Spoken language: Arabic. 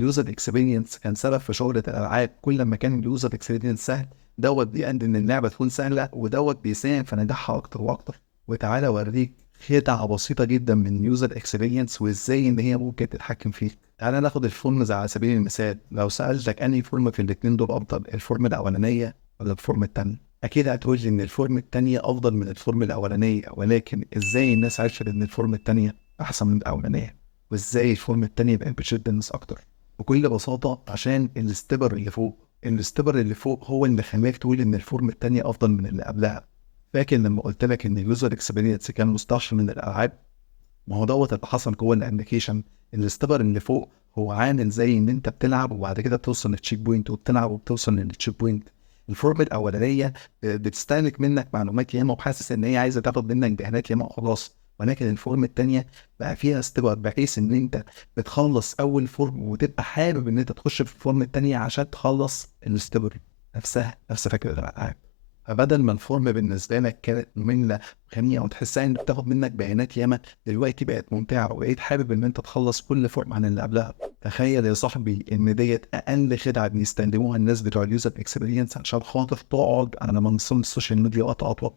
اليوزر اكسبيرينس كان سبب في شهرة الالعاب. كل ما كان اليوزر اكسبيرينس سهل بيؤدي ان اللعبه تكون سهله، بيساهم في نجاحها اكتر واكتر. وتعالى اوريك خدعه بسيطه جدا من اليوزر اكسبيرينس وازاي ان هي ممكن تتحكم فيه. تعالى ناخد الفورمز على سبيل المثال. لو سالتك انهي فورم في الاثنين دول افضل، الفورم الاولانيه ولا الفورم الثانيه؟ اكيد هتقول لي ان الفورم الثانيه افضل من الفورم الاولانيه، ولكن ازاي الناس عرفت ان الفورم الثانيه احسن من الاولانيه؟ وازاي الفورم الثانيه بقت بتشد الناس اكتر؟ بكل بساطة عشان الاستبر اللي فوق. الاستبر اللي فوق هو اللي خلاك تقول ان الفورم التانية افضل من اللي قبلها. فاكر لما قلت لك ان اليوزر اكسبيرينس كان مستوحى من الالعاب؟ ما هو اللي حصل جوه الابلكيشن. الاستبر اللي فوق هو عامل زي ان انت بتلعب وبعد كده بتوصل للتشيك بوينت، وبتلعب وبتوصل للتشيك بوينت. الفورم الاولانيه بتستهلك منك معلومات ياما وحاسس ان هي عايزه تاخد منك بيانات ياما وخلاص. ولكن الفورم التانيه بقى فيها استبر، بحيث ان انت بتخلص اول فورم وتبقى حابب ان انت تخش في الفورم التانيه عشان تخلص الاستبر نفسها، نفس فكره الالعاب. فبدل ما الفورم بالنسبه لك كانت ممله وخنيقه وتحسها ان بتاخد منك بيانات ياما، دلوقتي بقت ممتعه وبقيت حابب ان انت تخلص كل فورم عن اللي قبلها. تخيل يا صاحبي ان ديت اقل خدعه بيستخدموها الناس بتوع اليوزر اكسبيرينس عشان خاطر تقعد على منصات السوشيال ميديا وقت اطول.